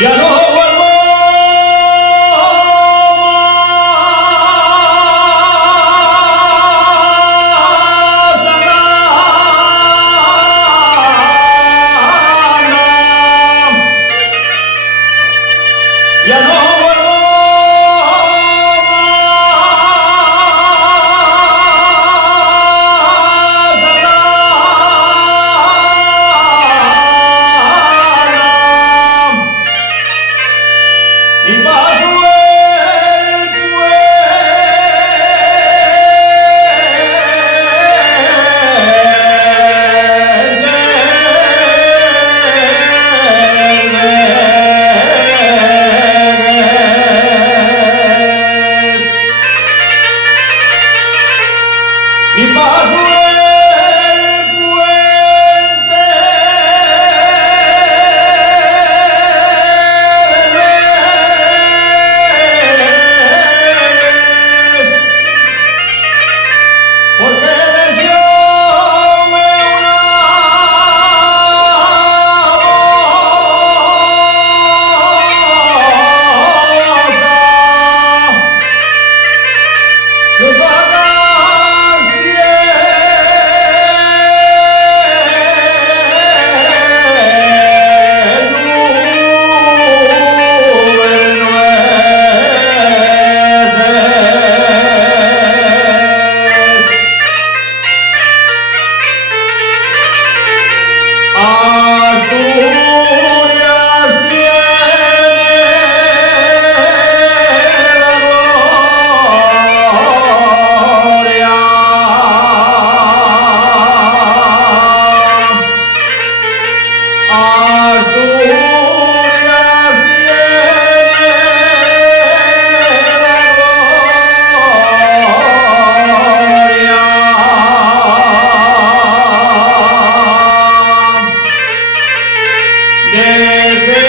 Ya no vuelvo más a Granada. Ya no vuelvo más a Granada. Y bajo el y bajo el puente porque deseóme una Asturias tiene la gloria. Asturias tiene la gloria.